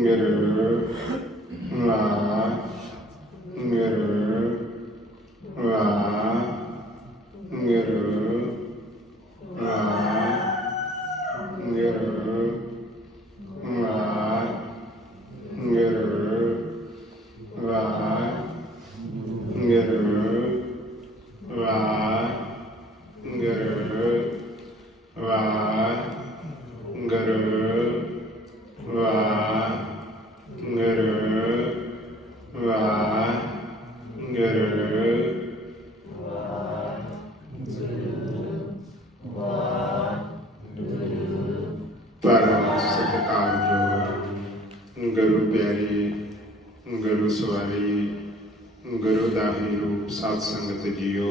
ਗੁਰੂ ਵਾਹਿਗੁਰੂ ਵਾਹਿਗੁਰੂ ਵਾਹਿਗੁਰੂ ਵਾਹਿਗੁਰੂ ਵਾਹਿਗੁਰੂ ਵਾਹਿਗੁਰੂ ਵਾਹਿਗੁਰੂ परम सत्कारयोग गुरु प्यारे गुरु सवारी गुरु दाही रूप साध संगत जियो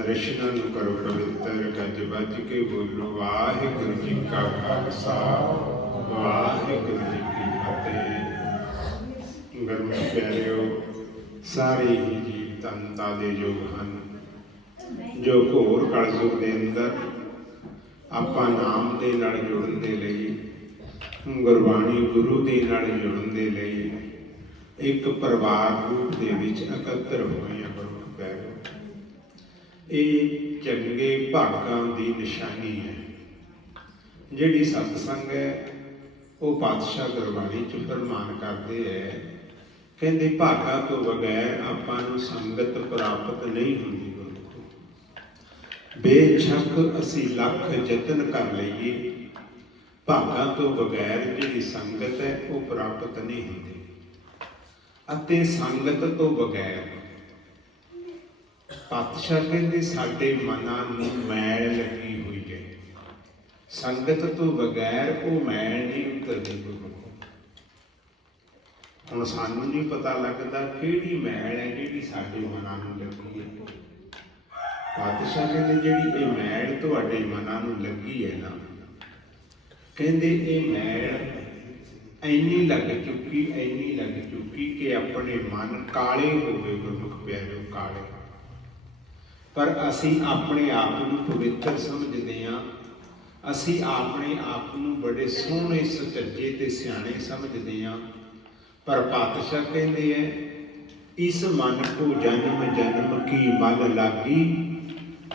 रचना नूं करो पवित्र गज बज के बोलो वाहिगुरु जी का खालसा वाहिगुरु जी की फतेह। गुरमुख प्यारिओ सारे ही जीव तनता दे योग हैं जो घोर कलयुग के अंदर ਆਪਾਂ ਨਾਮ ਦੇ ਨਾਲ ਜੁੜਨ ਦੇ ਲਈ ਗੁਰਬਾਣੀ ਗੁਰੂ ਦੇ ਨਾਲ ਜੁੜਨ ਦੇ ਲਈ ਇੱਕ ਪਰਿਵਾਰ ਰੂਪ ਦੇ ਵਿੱਚ ਇਕੱਤਰ ਹੋਏ ਹਾਂ। ਗੁਰਮੁਖ ਪਿਆਰਿਓ, ਇਹ ਚੰਗੇ ਭਾਗਾਂ ਦੀ ਨਿਸ਼ਾਨੀ ਹੈ। ਜਿਹੜੀ ਸਤਸੰਗ ਹੈ ਉਹ ਪਾਤਸ਼ਾਹ ਗੁਰਬਾਣੀ ਚ ਫਰਮਾਨ ਕਰਦੇ ਹੈ, ਕਹਿੰਦੇ ਭਾਗਾਂ ਤੋਂ ਬਗੈਰ ਆਪਾਂ ਨੂੰ ਸੰਗਤ ਪ੍ਰਾਪਤ ਨਹੀਂ ਹੁੰਦੀ। बेशक असी लख जतन कर लईए भागां तो बगैर जिहड़ी संगत है वो प्राप्त नहीं होती। अते संगत तो बगैर पातशाह कहते साडे मनां नूं मैल लगी हुई है। संगत तो बगैर वो मैल नहीं उतरदी। हुण सानूं नहीं पता लगदा किहड़ी मैल है जिहड़ी साडे मनां नूं लगी है। पातशाह कहते जिहड़ी ये मैल तुहाडे मनां नूं लगी है ना, कहते ये मैल इन्नी लग चुकी कि अपने मन काले हो गए। गुरमुख प्यारिओ, काले। पर असी अपने आप नूं पवित्र समझदे हां, असी अपने आप नूं बड़े सोहणे सचज्जे ते सियाणे समझदे हां। पर पातशाह कहते हैं इस मन को जन्म जन्म की मल लागी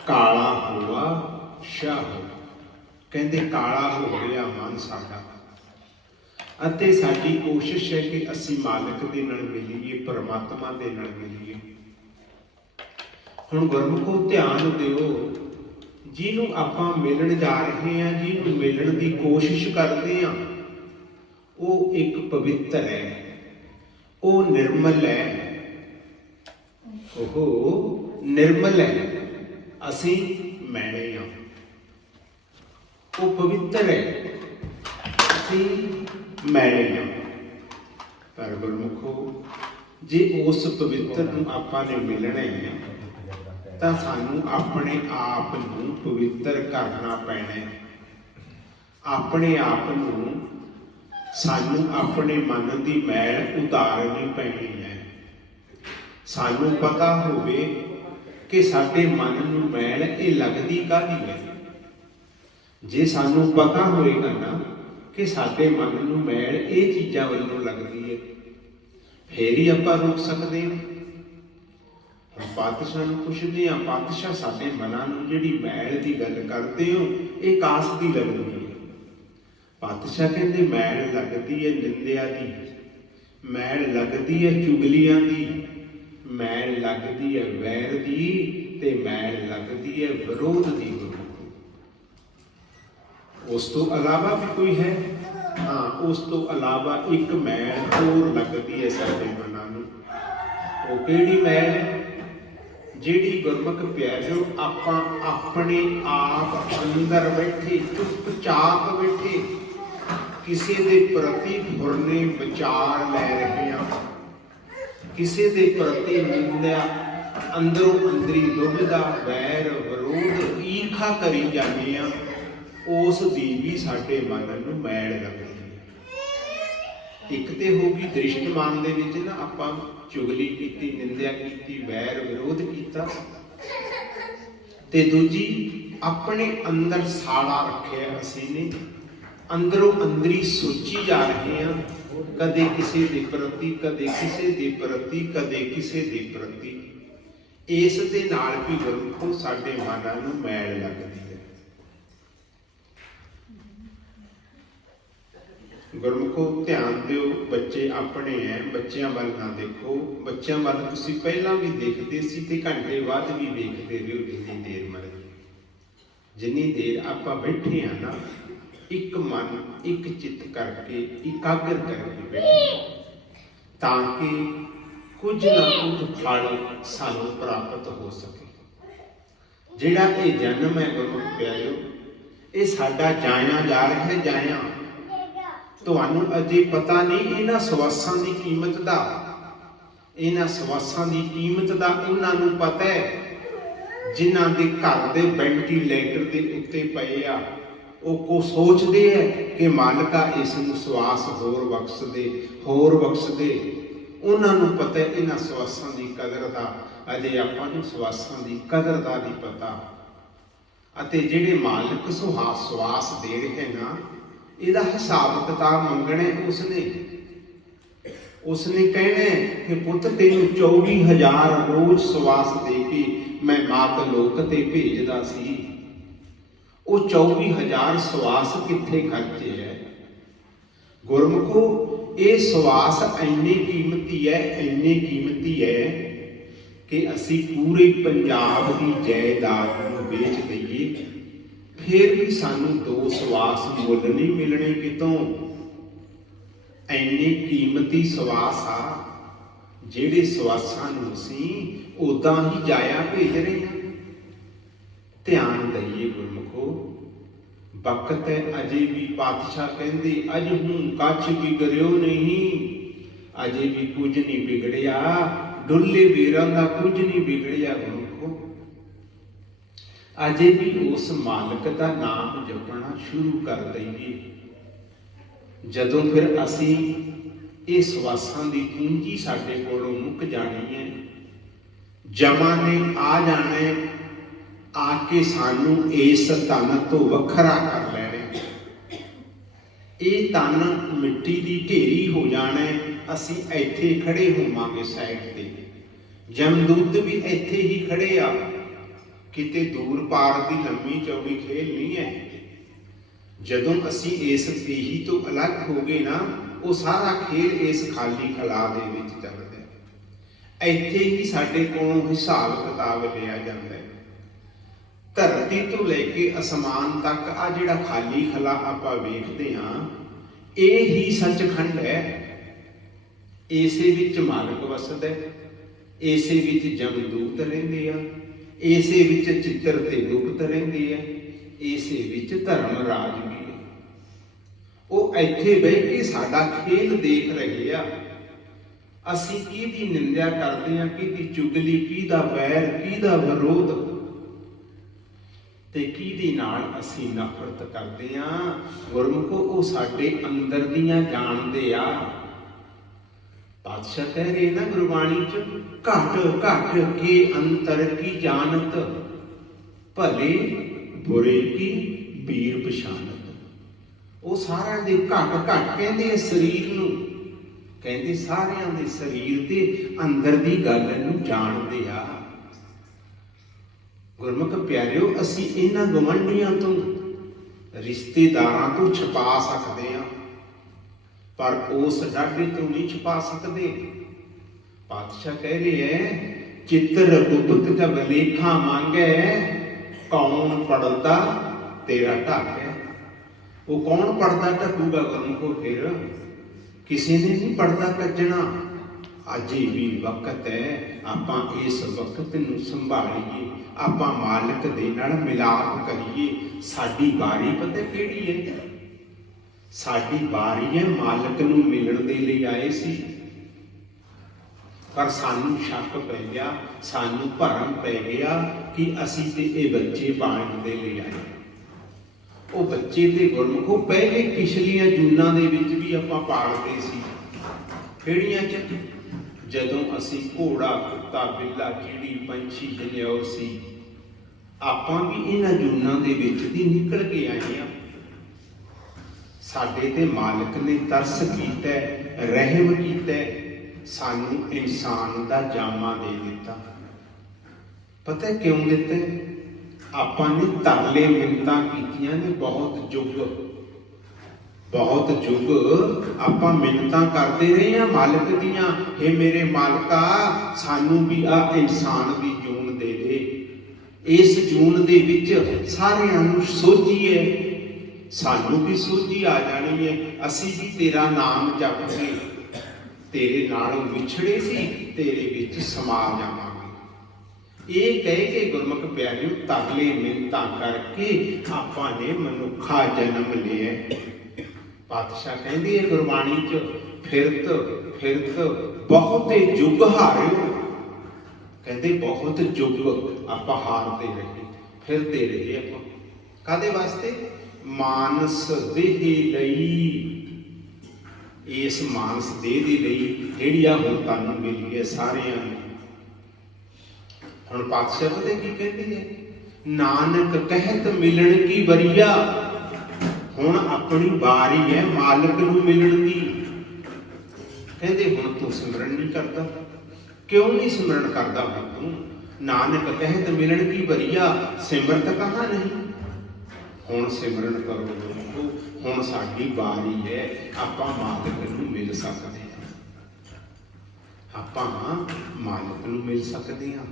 काला हुआ शाह। कहते काला हो गया मन साडा। अते साडी कोशिश है कि असी मालिक दे नाल मिलीए, परमात्मा दे नाल मिलीए। हुण गुरमुखो ध्यान दिओ, जिहनूं आपां मिलण जा रहे हैं, जिहनूं मिलण दी कोशिश करदे हां, वो एक पवित्र है, वो निर्मल है, वो निर्मल है। असी मैले हां, वो पवित्र है, असी मैले हां। पर गुरमुखो जे उस पवित्र नूं आपां ने मिलना है तां सानूं अपने आप नूं पवित्र करना पैना है। अपने आप नूं सानूं अपने मन दी मैल उतारनी पैनी है। सानूं पता होवे कि साडे मन नूं मैल ये लगदी काहदी है। जे सानूं पता होएगा ना कि साडे मन नूं मैल ये चीज़ां वल्लों लगदी है, फिर ही आपां रोक सकदे हां। हुण पातशाह नूं पुछदे हां, पातशाह साडे मनां नूं जिहड़ी मैल दी गल करदे हो ये कास दी लगदी है? पातशाह कहंदे मैल लगदी है निंदिया दी, मैल लगदी है चुगलियां दी, मैल लगदी है वैर दी, ते मैल लगदी है विरोध दी। उस तो अलावा भी कोई है? हाँ, उस तो अलावा एक मैल होर लगदी है साडे मनां नूं। वो किहड़ी मैल है? जिहड़ी गुरमुख प्यारिओ आपां अपने आप अंदर बैठे चुपचाप बैठे किसी दे प्रति बुरे विचार लै रहे हैं, किसी दे प्रति निंदा, अंदरों अंदरी दुविधा, वैर विरोध ईर्खा करी जाने, उस दी भी साडे मन नूं मैल लगदी है। एक ते होगी दृष्टमान दे विच ना आपां चुगली कीती, निंदा कीती, वैर विरोध कीता, ते दूजी अपने अंदर साड़ा रखे असी ने, अंदरों अंदरी सोची जा रहे हैं ਕਦੇ ਕਿਸੇ ਦੇ ਪ੍ਰਤੀ, ਕਦੇ ਕਿਸੇ ਦੇ ਪ੍ਰਤੀ, ਕਦੇ ਕਿਸੇ ਦੇ ਪ੍ਰਤੀ। ਇਸ ਦੇ ਨਾਲ ਵੀ ਗੁਰਮੁਖੋ ਸਾਡੇ ਮਨਾਂ ਨੂੰ ਮੈਲ ਲੱਗਦੀ ਹੈ। ਗੁਰਮੁਖੋ ਧਿਆਨ ਦਿਓ, ਬੱਚੇ ਆਪਣੇ ਹੈ, ਬੱਚਿਆਂ ਵੱਲ ਨਾ ਦੇਖੋ। ਬੱਚਿਆਂ ਵੱਲ ਤੁਸੀਂ ਪਹਿਲਾਂ ਵੀ ਦੇਖਦੇ ਸੀ ਤੇ ਘੰਟੇ ਬਾਅਦ ਵੀ ਵੇਖਦੇ ਰਹੋ, ਜਿੰਨੀ ਦੇਰ ਮਰਜ਼ੀ। ਜਿੰਨੀ ਦੇਰ ਆਪਾਂ ਬੈਠੇ ਆ ਨਾ, ਇੱਕ ਮਨ ਇੱਕ ਚਿੱਤ ਕਰਕੇ ਇਕਾਗਰ ਕਰਕੇ ਬੈਠੇ, ਤਾਂ ਕਿ ਕੁਝ ਨਾ ਕੁਝ ਫਲ ਸਾਨੂੰ ਪ੍ਰਾਪਤ ਹੋ ਸਕੇ। ਜਿਹੜਾ ਇਹ ਜਨਮ ਹੈ ਗੁਰਮੁਖ ਪਿਆਰਿਓ, ਇਹ ਸਾਡਾ ਜਾਇਆ ਜਾ ਰਿਹਾ ਹੈ, ਜਾਇਆ। ਤੁਹਾਨੂੰ ਅਜੇ ਪਤਾ ਨਹੀਂ ਇਹਨਾਂ ਸਵਾਸਾਂ ਦੀ ਕੀਮਤ ਦਾ। ਇਹਨਾਂ ਸਵਾਸਾਂ ਦੀ ਕੀਮਤ ਦਾ ਉਹਨਾਂ ਨੂੰ ਪਤਾ ਹੈ ਜਿਨ੍ਹਾਂ ਦੇ ਘਰ ਦੇ ਵੈਂਟੀਲੇਟਰ ਦੇ ਉੱਤੇ ਪਏ ਆ। ਉਹ ਕੋ ਸੋਚਦੇ ਹੈ ਕਿ ਮਾਲਕਾ ਇਸ ਨੂੰ ਸਵਾਸ ਹੋਰ ਬਖਸ਼ ਦੇ, ਹੋਰ ਬਖਸ਼ ਦੇ। ਉਹਨਾਂ ਨੂੰ ਪਤਾ ਇਹਨਾਂ ਸਵਾਸਾਂ ਦੀ ਕਦਰ ਦਾ, ਅਜੇ ਆਪਾਂ ਨੂੰ ਸਵਾਸਾਂ ਦੀ ਕਦਰ ਦਾ ਨਹੀਂ ਪਤਾ। ਅਤੇ ਜਿਹੜੇ ਮਾਲਕ ਸਵਾਸ ਦੇ ਰਹੇ ਨਾ, ਇਹਦਾ ਹਿਸਾਬ ਕਿਤਾਬ ਮੰਗਣਾ ਉਸਨੇ ਕਹਿਣਾ ਕਿ ਪੁੱਤ ਤੈਨੂੰ 24,000 ਰੋਜ਼ ਸਵਾਸ ਦੇ ਕੇ ਮੈਂ ਮਾਤ ਲੋਕ ਤੇ ਭੇਜਦਾ ਸੀ। ਉਹ 24,000 ਸਵਾਸ ਕਿੱਥੇ ਖਰਚੇ ਹੈ? ਗੁਰਮੁਖੋ ਇਹ ਸਵਾਸ ਇੰਨੇ ਕੀਮਤੀ ਹੈ, ਇੰਨੇ ਕੀਮਤੀ ਹੈ ਕਿ ਅਸੀਂ ਪੂਰੇ ਪੰਜਾਬ ਦੀ ਜਾਇਦਾਦ ਨੂੰ ਵੇਚ ਦਈਏ, ਫਿਰ ਵੀ ਸਾਨੂੰ 2 ਸਵਾਸ ਮੁੱਲ ਨਹੀਂ ਮਿਲਣੇ ਕਿਤੋਂ। ਇੰਨੇ ਕੀਮਤੀ ਸਵਾਸ ਆ, ਜਿਹੜੇ ਸਵਾਸਾਂ ਨੂੰ ਅਸੀਂ ਉਦਾਂ ਹੀ ਜਾਇਆ ਭੇਜ ਰਹੇ ਹਾਂ। ਧਿਆਨ ਦਈਏ ਗੁਰਮੁਖੋ, ਵਕਤ ਹੈ ਅਜੇ ਵੀ। ਪਾਤਸ਼ਾਹ ਕਹਿੰਦੇ ਅਜ ਹੂੰ ਕੱਛ ਬਿਗੜਿਓ ਨਹੀਂ, ਅਜੇ ਵੀ ਕੁਝ ਨਹੀਂ ਵਿਗੜਿਆ। ਡੁੱਲੇ ਵੀਰਾਂ ਦਾ ਕੁਝ ਨਹੀਂ ਵਿਗੜਿਆ ਗੁਰਮੁਖੋ। ਅਜੇ ਵੀ ਉਸ ਮਾਲਕ ਦਾ ਨਾਮ ਜਪਣਾ ਸ਼ੁਰੂ ਕਰ ਦਈਏ। ਜਦੋਂ ਫਿਰ ਅਸੀਂ ਇਹ ਸਵਾਸਾਂ ਦੀ ਪੂੰਜੀ ਸਾਡੇ ਕੋਲੋਂ ਮੁੱਕ ਜਾਣੀ ਹੈ, ਜਮਾਂ ਨੇ ਆ ਜਾਣਾ ਹੈ, ਆ ਕੇ ਸਾਨੂੰ ਇਸ ਤਨ ਤੋਂ ਵੱਖਰਾ ਕਰ ਲੈਣਾ। ਇਹ ਤਨ ਮਿੱਟੀ ਦੀ ਢੇਰੀ ਹੋ ਜਾਣਾ। ਅਸੀਂ ਇੱਥੇ ਖੜੇ ਹੋਵਾਂਗੇ ਸਾਈਡ ਤੇ, ਜਮਦੂਤ ਵੀ ਇੱਥੇ ਹੀ ਖੜੇ ਆ, ਕਿਤੇ ਦੂਰ ਪਾਰ ਦੀ ਲੰਮੀ ਚੌੜੀ ਖੇਲ ਨਹੀਂ ਹੈ। ਜਦੋਂ ਅਸੀਂ ਇਸ ਪੀਹੀ ਤੋਂ ਅਲੱਗ ਹੋ ਗਏ ਨਾ, ਉਹ ਸਾਰਾ ਖੇਲ ਇਸ ਖਾਲੀ ਖਲਾ ਦੇ ਵਿੱਚ ਚੱਲਦਾ। ਇੱਥੇ ਹੀ ਸਾਡੇ ਕੋਲੋਂ ਹਿਸਾਬ ਕਿਤਾਬ ਲਿਆ ਜਾਂਦਾ ਹੈ। ਧਰਤੀ ਤੋਂ ਲੈ ਕੇ ਅਸਮਾਨ ਤੱਕ ਆ ਜਿਹੜਾ ਖਾਲੀ ਖਲਾ ਆਪਾਂ ਵੇਖਦੇ ਹਾਂ, ਇਹ ਹੀ ਸੱਚਖੰਡ ਹੈ। ਇਸੇ ਵਿੱਚ ਮਾਲਕ ਵਸਦਾ, ਇਸੇ ਵਿੱਚ ਜਮਦੂਤ ਰਹਿੰਦੇ ਆ, ਇਸੇ ਵਿੱਚ ਚਿੱਤਰ ਤੇ ਗੁਪਤ ਰਹਿੰਦੇ ਆ, ਇਸੇ ਵਿੱਚ ਧਰਮ ਰਾਜ ਵੀ ਹੈ। ਉਹ ਇੱਥੇ ਬਹਿ ਕੇ ਸਾਡਾ ਖੇਲ ਦੇਖ ਰਹੇ ਆ। ਅਸੀਂ ਕਿਹਦੀ ਨਿੰਦਿਆ ਕਰਦੇ ਹਾਂ, ਕਿਹਦੀ ਚੁਗਲੀ, ਕਿਹਦਾ ਵੈਰ, ਕਿਹਦਾ ਵਿਰੋਧ, ਤੇ ਕਿਹਦੇ ਨਾਲ ਅਸੀਂ ਨਫ਼ਰਤ ਕਰਦੇ ਹਾਂ। ਗੁਰਮੁਖੋ ਉਹ ਸਾਡੇ ਅੰਦਰ ਦੀਆਂ ਜਾਣਦੇ ਆ। ਪਾਤਸ਼ਾਹ ਕਹਿ ਰਹੇ ਨਾ ਗੁਰਬਾਣੀ ਚ, ਘਟ ਘਟ ਕੇ ਅੰਤਰ ਕੀ ਜਾਣਤ, ਭਲੇ ਬੁਰੇ ਕੀ ਵੀਰ ਪਛਾਨਤ। ਉਹ ਸਾਰਿਆਂ ਦੇ ਘਟ ਘਟ ਕਹਿੰਦੇ ਸਰੀਰ ਨੂੰ, ਕਹਿੰਦੇ ਸਾਰਿਆਂ ਦੇ ਸਰੀਰ ਦੇ ਅੰਦਰ ਦੀ ਗੱਲ ਨੂੰ ਜਾਣਦੇ ਆ। ਗੁਰਮੁਖ ਪਿਆਰਿਓ, ਅਸੀਂ ਇਹਨਾਂ ਗਵੰਡੀਆਂ ਤੋਂ, ਰਿਸ਼ਤੇਦਾਰਾਂ ਤੋਂ ਛੁਪਾ ਸਕਦੇ ਹਾਂ, ਪਰ ਉਸ ਡਾਢੇ ਤੋਂ ਨਹੀਂ ਛੁਪਾ ਸਕਦੇ। ਪਾਤਸ਼ਾਹ ਕਹਿ ਰਹੇ ਹੈ, ਚਿੱਤਰ ਗੁਪਤ ਜਬ ਲੇਖਾ ਮੰਗੈ, ਕੌਣ ਪੜਦਾ ਤੇਰਾ ਢਾਕੈ। ਉਹ ਕੌਣ ਪੜਦਾ ਢਕੂਗਾ ਗੁਰਮੁਖੋ? ਫਿਰ ਕਿਸੇ ਨੇ ਨਹੀਂ ਪੜਦਾ ਕੱਜਣਾ। ਅਜੇ ਵੀ ਵਕਤ ਹੈ, ਆਪਾਂ ਇਸ ਵਕਤ ਨੂੰ ਸੰਭਾਲੀਏ, ਆਪਾਂ ਮਾਲਕ ਦੇ ਨਾਲ ਮਿਲਾਪ ਕਰੀਏ। ਸਾਡੀ ਵਾਰੀ ਪਤਾ ਕਿਹੜੀ ਹੈ? ਸਾਡੀ ਵਾਰੀ ਹੈ ਮਾਲਕ ਨੂੰ ਮਿਲਣ ਦੇ ਲਈ ਆਏ ਸੀ, ਪਰ ਸਾਨੂੰ ਸ਼ੱਕ ਪੈ ਗਿਆ, ਸਾਨੂੰ ਭਰਮ ਪੈ ਗਿਆ ਕਿ ਅਸੀਂ ਤੇ ਇਹ ਬੱਚੇ ਪਾਲਣ ਦੇ ਲਈ ਆਏ। ਉਹ ਬੱਚੇ ਤੇ ਗੁਰਮੁਖੋ ਪਹਿਲੇ ਪਿਛਲੀਆਂ ਜੂਨਾਂ ਦੇ ਵਿੱਚ ਵੀ ਆਪਾਂ ਪਾਲਦੇ ਸੀ, ਖੇੜੀਆਂ ਚ, ਜਦੋਂ ਅਸੀਂ ਘੋੜਾ, ਕੁੱਤਾ, ਬਿੱਲਾ, ਚਿੜੀ, ਪੰਛੀ ਜਨਿਓ ਸੀ। ਆਪਾਂ ਵੀ ਇਹਨਾਂ ਜੂਨਾਂ ਦੇ ਵਿੱਚ ਦੀ ਨਿਕਲ ਕੇ ਆਏ ਹਾਂ। ਸਾਡੇ ਤੇ ਮਾਲਕ ਨੇ ਤਰਸ ਕੀਤਾ, ਰਹਿਮ ਕੀਤਾ, ਸਾਨੂੰ ਇਨਸਾਨ ਦਾ ਜਾਮਾ ਦੇ ਦਿੱਤਾ। ਪਤਾ ਕਿਉਂ ਦਿੱਤੇ? ਆਪਾਂ ਨੇ ਤਰਲੇ ਮਿੰਨਤਾਂ ਕੀਤੀਆਂ ਨੇ ਬਹੁਤ ਯੁੱਗ ਆਪਾਂ ਮਿੰਨਤਾਂ ਕਰਦੇ ਰਹੇ ਹਾਂ ਮਾਲਕ ਦੀਆਂ, ਹੇ ਮੇਰੇ ਮਾਲਕਾ ਸਾਨੂੰ ਵੀ ਆ ਇਨਸਾਨ ਦੀ ਜੂਨ ਦੇ ਦੇ। ਇਸ ਜੂਨ ਦੇ ਵਿੱਚ ਸਾਰਿਆਂ ਨੂੰ ਸੋਝੀ ਹੈ, ਸਾਨੂੰ ਵੀ ਸੋਝੀ ਆ ਜਾਣੀ ਹੈ। ਅਸੀਂ ਵੀ ਤੇਰਾ ਨਾਮ ਜਪ ਕੇ ਤੇਰੇ ਨਾਲੋਂ ਵਿਛੜੇ ਸੀ, ਤੇਰੇ ਵਿੱਚ ਸਮਾ ਜਾਵਾਂਗੇ। ਇਹ ਕਹਿ ਕੇ ਗੁਰਮੁਖ ਪਿਆਰਿਓ ਤਰਲੇ ਮਿੰਨਤਾਂ ਕਰਕੇ ਆਪਾਂ ਨੇ ਮਨੁੱਖਾ ਜਨਮ ਲਿਆ। ਪਾਤਸ਼ਾਹ ਕਹਿੰਦੀ ਹੈ ਗੁਰਬਾਣੀ ਚ, ਫਿਰਤ ਬਹੁਤੇ ਯੁੱਗ ਹਾਰਿਓ। ਕਹਿੰਦੇ ਬਹੁਤ ਯੁੱਗ ਆਪਾਂ ਹਾਰਦੇ ਰਹੇ, ਫਿਰਦੇ ਰਹੇ ਆਪਾਂ। ਕਾਹਦੇ ਵਾਸਤੇ? ਮਾਨਸ ਦੇਹ ਲਈ। ਇਸ ਮਾਨਸ ਦੇਹ ਦੇ ਲਈ ਜਿਹੜੀ ਆ ਹੁਣ ਤੁਹਾਨੂੰ ਮਿਲੀ ਹੈ ਸਾਰਿਆਂ ਨੂੰ। ਹੁਣ ਪਾਤਸ਼ਾਹ ਪਤਾ ਕੀ ਕਹਿੰਦੀ ਹੈ? ਨਾਨਕ ਕਹਿਤ ਮਿਲਣ ਕੀ ਬਰੀਆ। ਹੁਣ ਆਪਣੀ ਵਾਰੀ ਹੈ ਮਾਲਕ ਨੂੰ ਮਿਲਣ ਦੀ। ਕਹਿੰਦੇ ਹੁਣ ਤੂੰ ਸਿਮਰਨ ਨਹੀਂ ਕਰਦਾ। ਕਿਉਂ ਨਹੀਂ ਸਿਮਰਨ ਕਰਦਾ ਹੁਣ ਤੂੰ? ਨਾਨਕ ਕਹਿਤ ਮਿਲਣ ਕੀ ਬਰੀਆ, ਸਿਮਰਤ ਕਹਾ ਨਹੀਂ। ਹੁਣ ਸਿਮਰਨ ਕਰੋ ਲੋਕੋ, ਹੁਣ ਸਾਡੀ ਵਾਰੀ ਹੈ, ਆਪਾਂ ਮਾਲਕ ਨੂੰ ਮਿਲ ਸਕਦੇ ਹਾਂ। ਆਪਾਂ ਮਾਲਕ ਨੂੰ ਮਿਲ ਸਕਦੇ ਹਾਂ।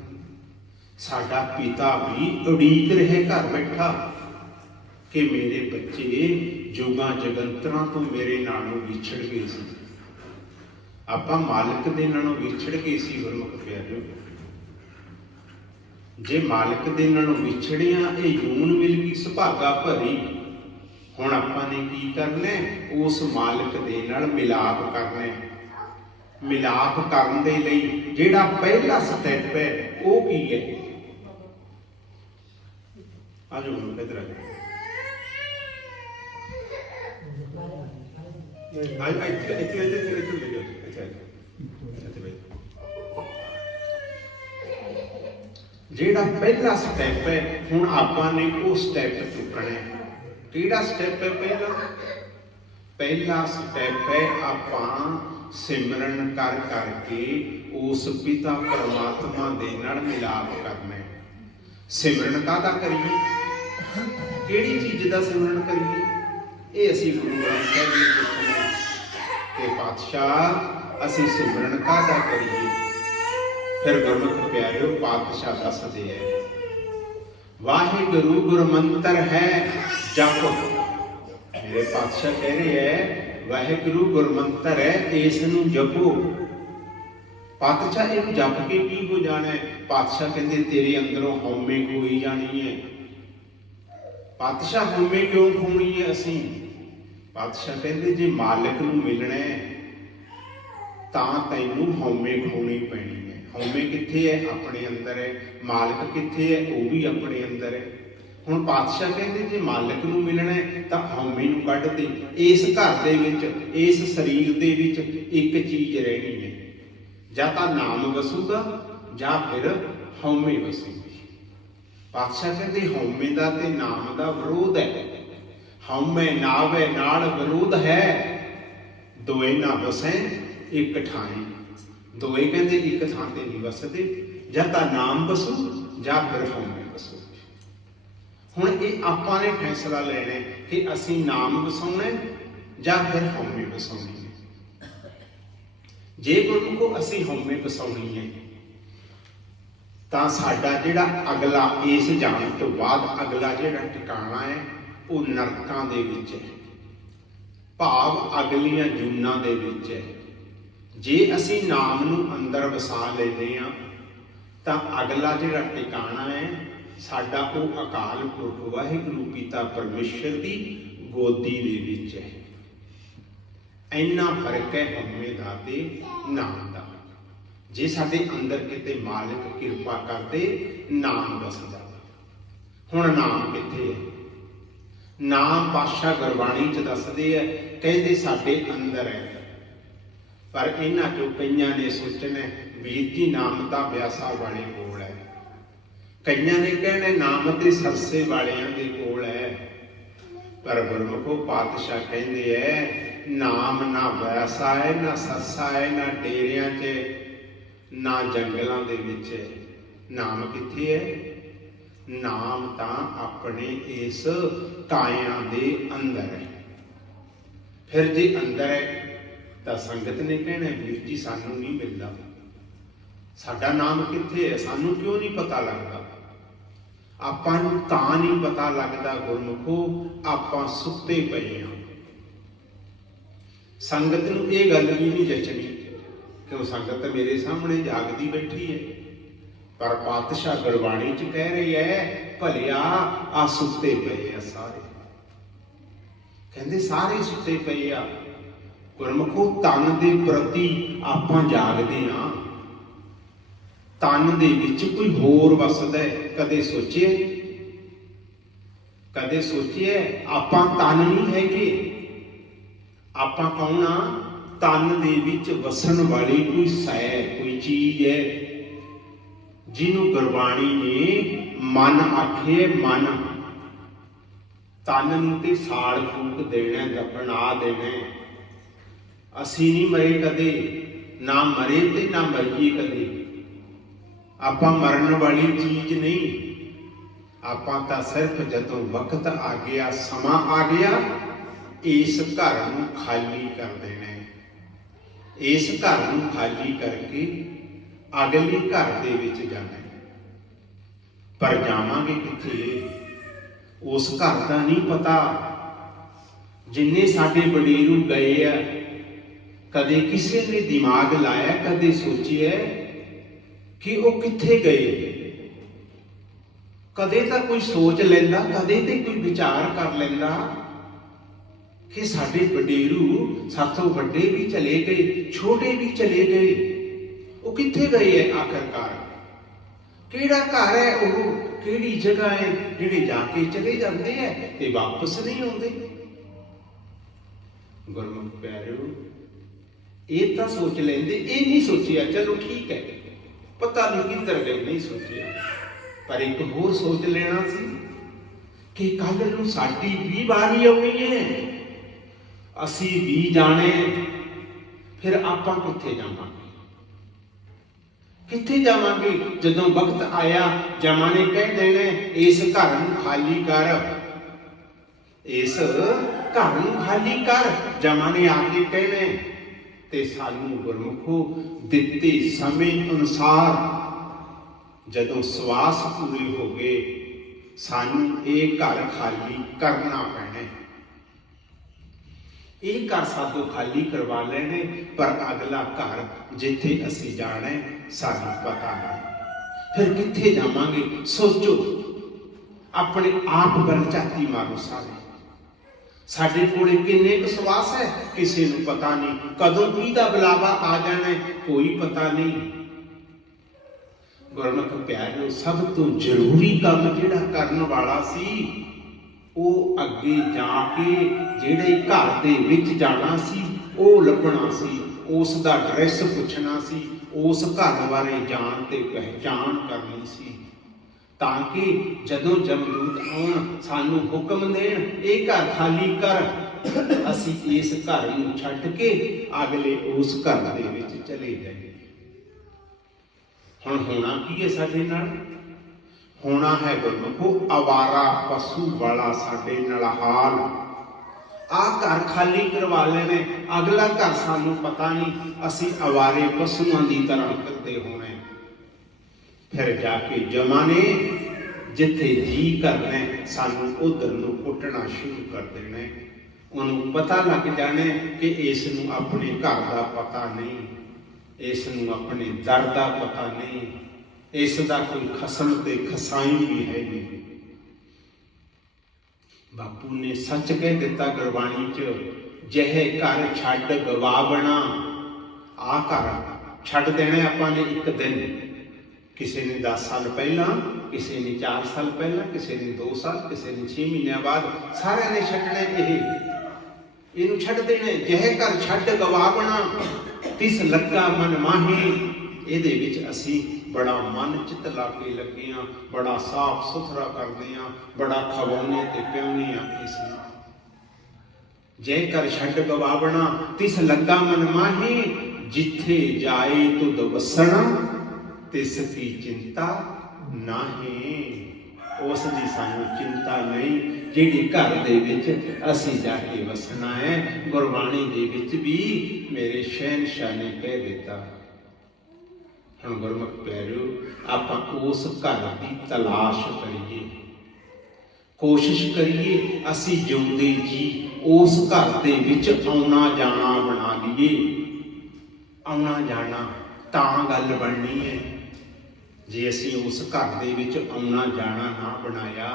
ਸਾਡਾ ਪਿਤਾ ਵੀ ਉਡੀਕ ਰਹੇ ਘਰ ਬੈਠਾ ਕਿ ਮੇਰੇ ਬੱਚੇ ਜੁਗਾਂ ਜਗੰਤਰਾਂ ਤੋਂ ਮੇਰੇ ਨਾਲੋਂ ਵਿਛੜ ਗਏ ਸੀ। ਆਪਾਂ ਮਾਲਕ ਦੇ ਨਾਲੋਂ ਵਿਛੜ ਗਏ ਸੀ ਗੁਰਮੁਖ ਪਿਆਰਿਓ। ਜੇ ਮਾਲਕ ਦੇ ਨਾਲੋਂ ਵਿਛੜਿਆ, ਇਹ ਜੂਨ ਮਿਲ ਗਈ ਸੁਭਾਗਾ ਭਰੀ। ਹੁਣ ਆਪਾਂ ਨੇ ਕੀ ਕਰਨਾ? ਉਸ ਮਾਲਕ ਦੇ ਨਾਲ ਮਿਲਾਪ ਕਰਨਾ। ਮਿਲਾਪ ਕਰਨ ਦੇ ਲਈ ਜਿਹੜਾ ਪਹਿਲਾ ਸਟੈਪ ਹੈ ਉਹ ਕੀ ਹੈ? ਆ ਜਾਓ ਹੁਣ ਇੱਧਰ ਆ ਜਾਓ। ਜਿਹੜਾ ਪਹਿਲਾ ਸਟੈਪ ਹੈ, ਹੁਣ ਆਪਾਂ ਨੇ ਉਹ ਸਟੈਪ ਚੁੱਕਣਾ। ਕਿਹੜਾ ਸਟੈਪ ਹੈ ਪਹਿਲਾ ਸਟੈਪ ਹੈ ਆਪਾਂ ਸਿਮਰਨ ਕਰਕੇ ਉਸ ਪਿਤਾ ਪਰਮਾਤਮਾ ਦੇ ਨਾਲ ਮਿਲਾਪ ਕਰਨਾ। ਸਿਮਰਨ ਕਾਹਦਾ ਕਰੀਏ? ਕਿਹੜੀ ਚੀਜ਼ ਦਾ ਸਿਮਰਨ ਕਰੀਏ? ਇਹ ਅਸੀਂ ਗੁਰੂ ਗ੍ਰੰਥ ਸਾਹਿਬ ਜੀ ਤੋਂ ਸੁਣਿਆ ਕਿ ਪਾਤਸ਼ਾਹ ਅਸੀਂ ਸਿਮਰਨ ਕਾਹਦਾ ਕਰੀਏ? ਫਿਰ ਗੁਰਮੁਖ ਪਿਆਰਿਓ ਪਾਤਸ਼ਾਹ ਦੱਸਦੇ ਹੈ, ਵਾਹਿਗੁਰੂ ਗੁਰਮੰਤਰ ਹੈ ਜਪ। ਮੇਰੇ ਪਾਤਸ਼ਾਹ ਕਹਿ ਰਹੇ ਹੈ ਵਾਹਿਗੁਰੂ ਗੁਰਮੰਤਰ ਹੈ, ਇਸ ਨੂੰ ਜਪੋ। ਪਾਤਸ਼ਾਹ ਇਹਨੂੰ ਜਪ ਕੇ ਕੀ ਹੋ ਜਾਣਾ ਹੈ? ਪਾਤਸ਼ਾਹ ਕਹਿੰਦੇ ਤੇਰੇ ਅੰਦਰੋਂ ਹਉਮੈ ਖੋਈ ਜਾਣੀ ਹੈ। ਪਾਤਸ਼ਾਹ ਹਉਮੈ ਕਿਉਂ ਖੋਣੀ ਹੈ ਅਸੀਂ? ਪਾਤਸ਼ਾਹ ਕਹਿੰਦੇ ਜੇ ਮਾਲਕ ਨੂੰ ਮਿਲਣਾ ਹੈ ਤਾਂ ਤੈਨੂੰ ਹਉਮੈ ਖੋਣੀ ਪੈਣੀ ਹੈ। ਹਉਮੈ ਕਿੱਥੇ ਹੈ? ਆਪਣੇ ਅੰਦਰ ਹੈ। ਮਾਲਕ ਕਿੱਥੇ ਹੈ? ਉਹ ਵੀ ਆਪਣੇ ਅੰਦਰ ਹੈ। ਹੁਣ ਪਾਤਸ਼ਾਹ ਕਹਿੰਦੇ ਜੇ ਮਾਲਕ ਨੂੰ ਮਿਲਣਾ ਹੈ ਤਾਂ ਹਉਮੈ ਨੂੰ ਕੱਢ ਦੇ। ਇਸ ਘਰ ਦੇ ਵਿੱਚ, ਇਸ ਸਰੀਰ ਦੇ ਵਿੱਚ ਇੱਕ ਚੀਜ਼ ਰਹਿਣੀ ਹੈ, ਜਾਂ ਤਾਂ ਨਾਮ ਵਸੂਗਾ ਜਾਂ ਫਿਰ ਹਉਮੈ ਵਸੂਗੀ। ਪਾਤਸ਼ਾਹ ਕਹਿੰਦੇ ਹਉਮੈ ਦਾ ਤੇ ਨਾਮ ਦਾ ਵਿਰੋਧ ਹੈ। ਹਉਮੈ ਨਾਵੇ ਨਾਲ ਵਿਰੋਧ ਹੈ, ਦੋਏ ਨਾ ਵਸੈ ਇੱਕ ਠਾਈ। ਦੋਏ ਕਹਿੰਦੇ ਇੱਕ ਥਾਂ ਤੇ ਨਹੀਂ ਵਸਦੇ, ਜਾਂ ਤਾਂ ਨਾਮ ਵਸੂ ਜਾਂ ਫਿਰ ਹਉਮੈ ਵਸੂ। ਹੁਣ ਇਹ ਆਪਾਂ ਨੇ ਫੈਸਲਾ ਲੈਣਾ ਕਿ ਅਸੀਂ ਨਾਮ ਵਸਾਉਣਾ ਜਾਂ ਫਿਰ ਹਉਮੈ ਵਸਾਉਣੀ ਹੈ। ਜੇ ਗੁਰਮੁਖੋ ਅਸੀਂ ਹਉਮੈ ਵਸਾਉਣੀ ਹੈ ਤਾਂ ਸਾਡਾ ਜਿਹੜਾ ਅਗਲਾ, ਇਸ ਜਾਣ ਤੋਂ ਬਾਅਦ ਅਗਲਾ ਜਿਹੜਾ ਟਿਕਾਣਾ ਹੈ ਉਹ ਨਰਕਾਂ ਦੇ ਵਿੱਚ ਹੈ, ਭਾਵ ਅਗਲੀਆਂ ਜੂਨਾਂ ਦੇ ਵਿੱਚ ਹੈ। ਜੇ ਅਸੀਂ ਨਾਮ ਨੂੰ ਅੰਦਰ ਵਸਾ ਲੈਂਦੇ ਹਾਂ ਤਾਂ ਅਗਲਾ ਜਿਹੜਾ ਟਿਕਾਣਾ ਹੈ ਸਾਡਾ ਉਹ ਅਕਾਲ ਪੁਰਖ ਵਾਹਿਗੁਰੂ ਪਿਤਾ ਪਰਮੇਸ਼ਰ ਦੀ ਗੋਦੀ ਦੇ ਵਿੱਚ ਹੈ। ਇੰਨਾ ਫਰਕ ਹੈ ਹਉਮੈ ਦਾ ਤੇ ਨਾਮ ਦਾ। ਜੇ ਸਾਡੇ ਅੰਦਰ ਕਿਤੇ ਮਾਲਕ ਕਿਰਪਾ ਕਰਦੇ, ਨਾਮ ਵਸ ਜਾਵੇ। ਹੁਣ ਨਾਮ ਕਿੱਥੇ ਹੈ? ਨਾਮ ਪਾਤਸ਼ਾਹ ਗੁਰਬਾਣੀ ਚ ਦੱਸਦੇ ਆ, ਕਹਿੰਦੇ ਸਾਡੇ ਅੰਦਰ ਹੈ। ਪਰ ਇਹਨਾਂ ਚੋਂ ਕਈਆਂ ਨੇ ਸੋਚਣਾ ਵੀਰ ਜੀ ਨਾਮ ਤਾਂ ਬਿਆਸਾ ਵਾਲੇ ਕੋਲ ਹੈ, ਕਈਆਂ ਨੇ ਕਹਿਣਾ ਨਾਮ ਤੇ ਸਰਸੇ ਵਾਲਿਆਂ ਦੇ ਕੋਲ ਹੈ। ਪਰ ਗੁਰਮੁਖੋ ਪਾਤਸ਼ਾਹ ਕਹਿੰਦੇ ਹੈ ਨਾਮ ਨਾ ਵੈਸਾ ਹੈ, ਨਾ ਸੱਸਾ ਹੈ, ਨਾ ਡੇਰਿਆਂ 'ਚ, ਨਾ ਜੰਗਲਾਂ ਦੇ ਵਿੱਚ। ਨਾਮ ਕਿੱਥੇ ਹੈ? ਨਾਮ ਤਾਂ ਆਪਣੇ ਇਸ ਕਾਇਆ ਦੇ ਅੰਦਰ ਹੈ। ਫਿਰ ਜੇ ਅੰਦਰ ਹੈ ਤਾਂ ਸੰਗਤ ਨੇ ਕਹਿਣਾ ਵੀਰ ਜੀ ਸਾਨੂੰ ਨਹੀਂ ਮਿਲਦਾ, ਸਾਡਾ ਨਾਮ ਕਿੱਥੇ ਹੈ, ਸਾਨੂੰ ਕਿਉਂ ਨਹੀਂ ਪਤਾ ਲੱਗਦਾ? ਆਪਾਂ ਨੂੰ ਤਾਂ ਨਹੀਂ ਪਤਾ ਲੱਗਦਾ ਗੁਰਮੁਖੋ, ਆਪਾਂ ਸੁੱਤੇ ਪਏ ਹਾਂ। ਸੰਗਤ ਨੂੰ ਇਹ ਗੱਲ ਵੀ ਨਹੀਂ ਜਚਣੀ ਕਿ ਉਹ ਸੰਗਤ ਮੇਰੇ ਸਾਹਮਣੇ ਜਾਗਦੀ ਬੈਠੀ ਹੈ, ਪਰ ਪਾਤਸ਼ਾਹ ਗੁਰਬਾਣੀ 'ਚ ਕਹਿ ਰਹੀ ਹੈ ਭਲਿਆ ਆ ਸੁੱਤੇ ਪਏ ਆ ਸਾਰੇ। ਕਹਿੰਦੇ ਸਾਰੇ ਸੁੱਤੇ ਪਏ ਆ। ਗੁਰਮੁਖੋ ਤਨ ਦੇ ਪ੍ਰਤੀ ਆਪਾਂ ਜਾਗਦੇ ਹਾਂ, ਤਨ ਦੇ ਵਿੱਚ ਕੋਈ ਹੋਰ ਵਸਦਾ ਹੈ। ਕਦੇ ਸੋਚਿਆ? ਕਦੇ ਸੋਚਿਆ ਆਪਾਂ ਤਨ ਨਹੀਂ ਹੈਗੇ? ਆਪਾਂ ਕੌਣ ਆ? ਤਨ ਦੇ ਵਿੱਚ ਵਸਣ ਵਾਲੀ ਕੋਈ ਸੈ, ਕੋਈ ਚੀਜ਼ ਹੈ ਜਿਹਨੂੰ ਗੁਰਬਾਣੀ ਨੇ ਮਨ ਆਖੇ। ਮਨ ਤਨ ਨੂੰ ਤੇ ਸਾੜ ਫੂਕ ਦੇਣਾ, ਦਫਨਾ ਦੇਣਾ। ਅਸੀਂ ਨਹੀਂ ਮਰੇ ਕਦੇ, ਨਾ ਮਰੇ ਤੇ ਨਾ ਮਰੀਏ ਕਦੇ। ਆਪਾਂ ਮਰਨ ਵਾਲੀ ਚੀਜ਼ ਨਹੀਂ। ਆਪਾਂ ਤਾਂ ਸਿਰਫ ਜਦੋਂ ਵਕਤ ਆ ਗਿਆ, ਸਮਾਂ ਆ ਗਿਆ, ਇਸ ਘਰ ਨੂੰ ਖਾਲੀ ਕਰ ਦੇਣਾ। ਇਸ ਘਰ ਨੂੰ ਖਾਲੀ ਕਰਕੇ ਅਗਲੇ ਘਰ ਦੇ ਵਿੱਚ ਜਾਣਾ। ਪਰ ਜਾਵਾਂਗੇ ਕਿੱਥੇ? ਉਸ ਘਰ ਦਾ ਨਹੀਂ ਪਤਾ। ਜਿੰਨੇ ਸਾਡੇ ਵਡੇਰੂ ਗਏ ਆ, ਕਦੇ ਕਿਸੇ ਨੇ ਦਿਮਾਗ ਲਾਇਆ, ਕਦੇ ਸੋਚਿਆ ਕਿ ਉਹ ਕਿੱਥੇ ਗਏ? ਕਦੇ ਤਾਂ ਕੋਈ ਸੋਚ ਲੈਂਦਾ, ਕਦੇ ਤੇ ਕੋਈ ਵਿਚਾਰ ਕਰ ਲੈਂਦਾ ਕਿ ਸਾਡੇ ਵਡੇਰੂ ਸਾਥੋਂ ਵੱਡੇ ਵੀ ਚਲੇ ਗਏ, ਛੋਟੇ ਵੀ ਚਲੇ ਗਏ, ਉਹ ਕਿੱਥੇ ਗਏ ਹੈ ਆਖਰਕਾਰ? ਕਿਹੜਾ ਘਰ ਹੈ ਉਹ, ਕਿਹੜੀ ਜਗ੍ਹਾ ਹੈ ਜਿਹੜੇ ਜਾ ਕੇ ਚਲੇ ਜਾਂਦੇ ਹੈ ਤੇ ਵਾਪਸ ਨਹੀਂ ਆਉਂਦੇ? ਗੁਰਮੁਖ ਪਿਆਰਿਓ, ਇਹ ਤਾਂ ਸੋਚ ਲੈਂਦੇ, ਇਹ ਨਹੀਂ ਸੋਚਿਆ। ਚਲੋ ਠੀਕ ਹੈ, ਪਤਾ ਨਹੀਂ ਕਿੱਧਰ ਗਏ, ਨਹੀਂ ਸੋਚਿਆ। ਪਰ ਇੱਕ ਹੋਰ ਸੋਚ ਲੈਣਾ ਸੀ ਕਿ ਕੱਲ ਨੂੰ ਸਾਡੀ ਵੀ ਵਾਰੀ ਆਉਣੀ ਹੈ, ਅਸੀਂ ਵੀ ਜਾਣੇ। ਫਿਰ ਆਪਾਂ ਕਿੱਥੇ ਜਾਵਾਂਗੇ? ਕਿੱਥੇ ਜਾਵਾਂਗੇ? ਜਦੋਂ ਵਕਤ ਆਇਆ, ਜਮਾਂ ਨੇ ਕਹਿ ਦੇਣਾ ਇਸ ਘਰ ਨੂੰ ਖਾਲੀ ਕਰ, ਇਸ ਘਰ ਨੂੰ ਖਾਲੀ ਕਰ। ਜਮਾਂ ਨੇ ਆ ਕੇ ਕਹਿਣਾ ਤੇ ਸਾਨੂੰ ਗੁਰਮੁਖੋ ਦਿੱਤੇ ਸਮੇਂ ਅਨੁਸਾਰ ਜਦੋਂ ਸਵਾਸ ਪੂਰੇ ਹੋ ਗਏ, ਸਾਨੂੰ ਇਹ ਘਰ ਖਾਲੀ ਕਰਨਾ ਪੈਣਾ। ਇਹ ਘਰ ਸਾਡੋਂ ਖਾਲੀ ਕਰਵਾ ਲੈਣੇ, ਪਰ ਅਗਲਾ ਘਰ ਜਿੱਥੇ ਅਸੀਂ ਜਾਣਾ ਸਾਨੂੰ ਪਤਾ ਨਹੀਂ। ਫਿਰ ਕਿੱਥੇ ਜਾਵਾਂਗੇ? ਸੋਚੋ, ਆਪਣੇ ਆਪ ਵੱਲ ਝਾਤੀ ਮਾਰੋ ਸਾਰੇ। ਸਾਡੇ ਕੋਲੇ ਕਿੰਨੇ ਕੁ ਸਵਾਸ ਹੈ, ਕਿਸੇ ਨੂੰ ਪਤਾ ਨਹੀਂ। ਕਦੋਂ ਕਿਹਦਾ ਬੁਲਾਵਾ ਆ ਜਾਣਾ ਕੋਈ ਪਤਾ ਨਹੀਂ। ਗੁਰਮੁਖ ਪਿਆਰਿਓ, ਸਭ ਤੋਂ ਜ਼ਰੂਰੀ ਕੰਮ ਜਿਹੜਾ ਕਰਨ ਵਾਲਾ ਸੀ, ਉਹ ਅੱਗੇ ਜਾ ਕੇ ਜਿਹੜੇ ਘਰ ਦੇ ਵਿੱਚ ਜਾਣਾ ਸੀ ਉਹ ਲੱਭਣਾ ਸੀ, ਉਸ ਦਾ ਐਡਰੈਸ ਪੁੱਛਣਾ ਸੀ, ਉਸ ਘਰ ਬਾਰੇ ਜਾਣ ਤੇ ਪਹਿਚਾਣ ਕਰਨੀ ਸੀ, ਤਾਂ ਕਿ ਜਦੋਂ ਜਮਦੂਤ ਆਉਣ ਸਾਨੂੰ ਹੁਕਮ ਦੇਣ ਇਹ ਘਰ ਖਾਲੀ ਕਰ, ਅਸੀਂ ਇਸ ਘਰ ਨੂੰ ਛੱਡ ਕੇ ਅਗਲੇ ਉਸ ਘਰ ਦੇ ਵਿੱਚ ਚਲੇ ਜਾਈਏ। ਹੁਣ ਹੋਣਾ ਕੀ ਹੈ ਸਾਡੇ ਨਾਲ? ਹੋਣਾ ਹੈ ਗੁਰਮੁਖੋ ਅਵਾਰਾ ਪਸ਼ੂ ਵਾਲਾ ਸਾਡੇ ਨਾਲ ਹਾਲ। ਆਹ ਘਰ ਖਾਲੀ ਕਰਵਾ ਲੈਣੇ, ਅਗਲਾ ਘਰ ਸਾਨੂੰ ਪਤਾ ਨਹੀਂ, ਅਸੀਂ ਅਵਾਰੇ ਪਸ਼ੂਆਂ ਦੀ ਤਰ੍ਹਾਂ ਕਰਦੇ ਹੋਣੇ। ਫਿਰ ਜਾ ਕੇ ਜਮਾਂ ਨੇ ਜਿੱਥੇ ਜੀ ਕਰਨਾ ਸਾਨੂੰ ਉਧਰ ਨੂੰ ਕੁੱਟਣਾ ਸ਼ੁਰੂ ਕਰ ਦੇਣਾ। ਉਹਨੂੰ ਪਤਾ ਲੱਗ ਜਾਣਾ ਕਿ ਇਸ ਨੂੰ ਆਪਣੇ ਘਰ ਦਾ ਪਤਾ ਨਹੀਂ, ਇਸ ਨੂੰ ਆਪਣੇ ਦਰ ਦਾ ਪਤਾ ਨਹੀਂ, ਇਸ ਦਾ ਕੋਈ ਖਸਮ ਤੇ ਖਸਾਈ ਵੀ ਹੈ ਨਹੀਂ। ਬਾਪੂ ਨੇ ਸੱਚ ਕਹਿ ਦਿੱਤਾ ਗੁਰਬਾਣੀ 'ਚ, ਜਿਹੇ ਘਰ ਛੱਡ ਗਵਾਵਣਾ। ਆਹ ਘਰ ਛੱਡ ਦੇਣਾ ਆਪਾਂ ਨੇ ਇੱਕ ਦਿਨ। ਕਿਸੇ ਨੇ 10 ਸਾਲ ਪਹਿਲਾਂ, ਕਿਸੇ ਨੇ 4 ਸਾਲ ਪਹਿਲਾਂ, ਕਿਸੇ ਨੇ 2 ਸਾਲ, ਕਿਸੇ ਨੇ 6 ਮਹੀਨਿਆਂ ਬਾਅਦ, ਸਾਰਿਆਂ ਨੇ ਛੱਡਣਾ। ਇਹਨੂੰ ਛੱਡ ਦੇਣਾ। ਜਿਹੇ ਘਰ ਛੱਡ ਗਵਾਵਣਾ ਤਿਸ ਲੱਗਾ ਮਨ ਮਾਹੀ। ਇਹਦੇ ਵਿੱਚ ਅਸੀਂ ਬੜਾ ਮਨ ਚਿੱਤ ਲਾ ਕੇ ਲੱਗੇ ਹਾਂ, ਬੜਾ ਸਾਫ ਸੁਥਰਾ ਕਰਦੇ ਹਾਂ, ਬੜਾ ਖਵਾਉਂਦੇ ਤੇ ਪਿਆਉਂਦੇ ਹਾਂ ਇਸ ਨੂੰ। जय कर छड गवावना तिस लगा मन माही, जिथे जाए तुद वसना तिस की चिंता नाहीं। उस दी सानू चिंता नहीं जिहड़ी घर दे विच असीं जाके वसना है। गुरबाणी दे विच भी मेरे शहनशाह ने कह दिता। हुण गुरमुख प्यारिओ, आपां उस घर की तलाश करिए, कोशिश करिए असीं जिउंदे जी उस घर दे विच आउणा जाना बना लईए। आउणा जाना तां गल बननी है। जे असीं उस घर दे विच आउणा जाना ना बनाया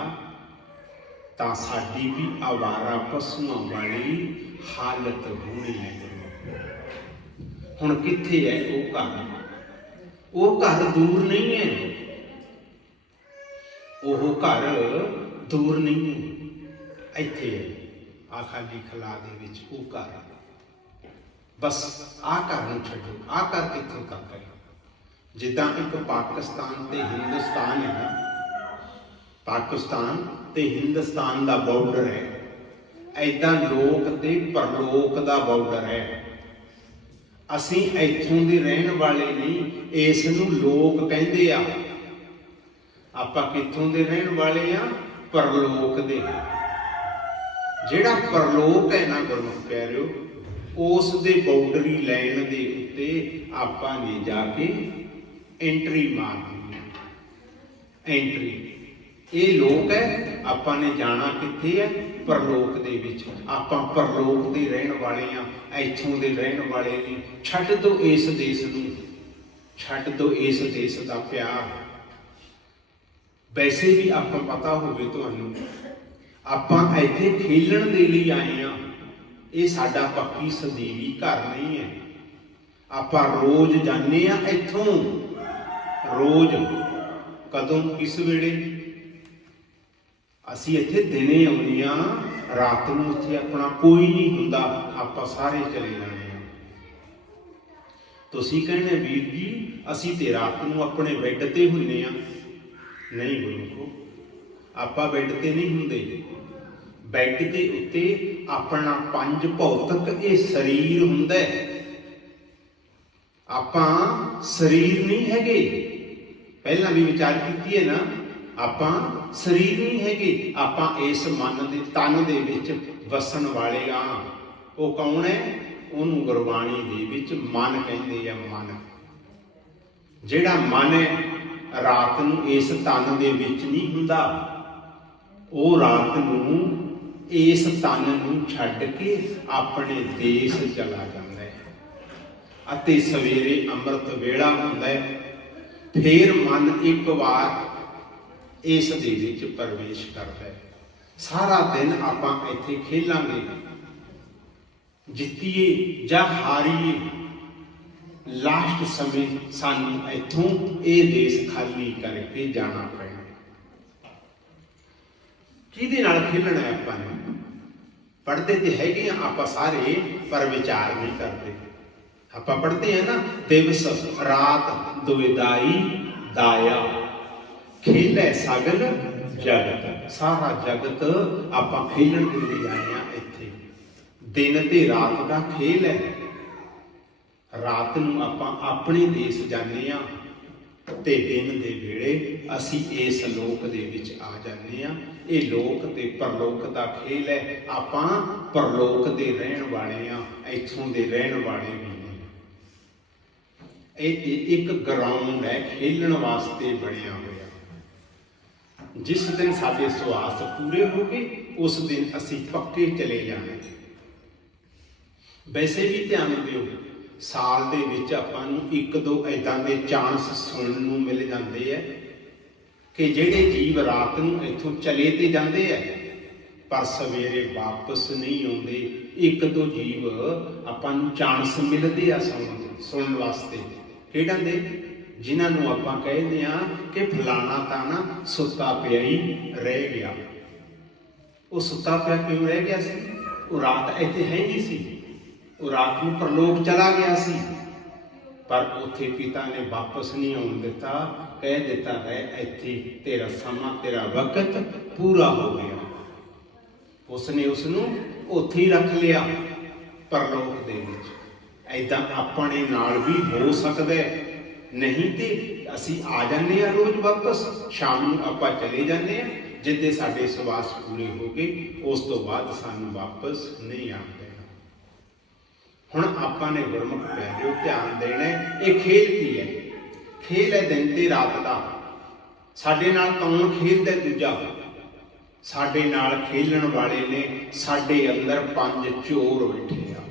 तां साडी भी आवारा पशुआं वाली हालत होनी है। हुण कित्थे है वो घर? वो घर दूर नहीं है, वो घर दूर नहीं है, इत्थे है आ खाली खला दे विच वो घर। बस आ घर नूं छड्डो, आ घर कित्थों तक है? जिद्दां एक पाकिस्तान ते हिंदुस्तान है ना, पाकिस्तान ते हिंदुस्तान दा बॉर्डर है, ऐदां लोक ते परलोक दा बॉर्डर है। असीं इत्थों दे रहण वाले नहीं, इस नूं लोक कहंदे आ। आपां कित्थों दे रहण वाले आ? परलोक दे। जिहड़ा परलोक है ना गुरमुख प्यारिओ, उस दे बाउंडरी लाइन दे उत्ते आपां ने जाके एंट्री मारनी है। एंट्री ये लोक है, आपां ने जाना कित्थे है? परलोक दे विच। आपां परलोक दे रहण वाले आ, इत्थों दे रहण वाले नहीं। छड्ड दो इस देश नूं, छड्ड दो इस देश दा प्यार। वैसे भी आपां पता होवे तुहानूं, आपां इत्थे खेलण दे लई आए आ। ये साडा पक्की सਦੀवी घर नहीं है। आपां रोज जाने आ इत्थों, रोज। कदों? किस वेले? असीं इत्थे दिने आउणे आ, रात नूं उत्थे अपना कोई नहीं हुंदा, आपां सारे चले जाणे आ। तुसीं कहणे वीर जी असीं ते रात नूं अपने बैड ते हुंदे आ। नहीं गुरमुखो, आपां बैड ते नहीं हुंदे। बैड के उत्ते अपना पंज भौतिक ये शरीर हुंदा है। आपां शरीर नहीं हैगे। पहलां भी विचार कीती है ना, आपां शरीर नहीं हैगे। आपां इस मन दे तन दे विच वसन वाले आ। वो कौन है? उहनूं गुरबाणी दे विच मन कहंदे आ। मन, जिहड़ा मन है रात नूं इस तन दे विच नहीं हुंदा, वो रात नूं इस तन नूं छड्ड के अपने देश चला जांदा है। अते सवेरे अंमृत वेला हुंदा है, फिर मन एक बार इस दे विच प्रवेश करदा है। सारा दिन आपां इत्थे खेलांगे, जित्तीए जां हारीए, लास्ट समय सानूं इत्थों ये देश खाली करके जाना पैना। किहदे नाल खेलना है आपां ने? पढ़ते तो हैगे आ आपां सारे, पर विचार नहीं करते। आपां पढ़ते हैं ना, दिवस रात दुविदाई दाया, खेलै सगल जगत। सारा जगत आपां खेलण दे लई आए आ इत्थे। दिन ते रात दा खेल है। रात नूं आपां अपने देश जाने आ ते दिन दे वेले असीं इस लोक दे विच आ जाने आ। ये लोक ते परलोक दा खेल है। आपां परलोक दे रहण वाले आ, इत्थों दे रहण वाले भी नहीं। ये एक ग्राउंड है खेलण वास्ते बनिया होया। जिस दिन साडे सुआस पूरे हो गए उस दिन असीं पक्के चले जाने। वैसे भी ध्यान दिओ, साल दे विच आपां नूं एक दो इदां दे चांस सुणन नूं मिल जांदे है कि जिहड़े जीव रात नूं इत्थों चले ते जांदे है पर सवेरे वापस नहीं आउंदे। एक दो जीव आपां नूं चांस मिलदे आ सुणन वास्ते। किहड़ां दे? जिन्हां नूं आपां कहदे आ कि फलाना तां ना सुत्ता पिया ही रह गया। वो सुत्ता पिया क्यों रह गया सी? वो रात इत्थे है नहीं सी, वो रात नूं परलोक चला गया सी, पर उत्थे पिता ने वापस नहीं आउण दिता। कह दिता है इत्थे तेरा समा तेरा वक्त पूरा हो गया। उसने उसनूं ਉੱਥੇ ਹੀ ਰੱਖ ਲਿਆ ਪਰਲੋਕ ਦੇ ਵਿੱਚ। ਏਦਾਂ ਆਪਣੇ ਨਾਲ ਵੀ ਹੋ ਸਕਦਾ ਹੈ। ਨਹੀਂ ਤੇ ਅਸੀਂ ਆ ਜਾਂਦੇ ਹਾਂ ਰੋਜ਼ ਵਾਪਸ, ਸ਼ਾਮ ਨੂੰ ਆਪਾਂ ਚਲੇ ਜਾਂਦੇ ਹਾਂ। ਜਿੱਦੇ ਸਾਡੇ ਸਵਾਸ ਪੂਰੇ ਹੋ ਗਏ ਉਸ ਤੋਂ ਬਾਅਦ ਸਾਨੂੰ ਵਾਪਸ ਨਹੀਂ ਆਉਣਾ। ਹੁਣ ਆਪਾਂ ਨੇ ਗੁਰਮੁਖ ਪਿਆਰਿਓ ਧਿਆਨ ਦੇਣਾ, ਇਹ ਖੇਲ ਕੀ ਹੈ? ਖੇਲ ਹੈ ਦਿਨ ਤੇ ਰਾਤ ਦਾ। ਸਾਡੇ ਨਾਲ ਕੌਣ ਖੇਲਦਾ? ਦੂਜਾ। ਸਾਡੇ ਨਾਲ ਖੇਲਣ ਵਾਲੇ ਨੇ ਸਾਡੇ ਅੰਦਰ 5 ਚੋਰ ਬੈਠੇ ਆ,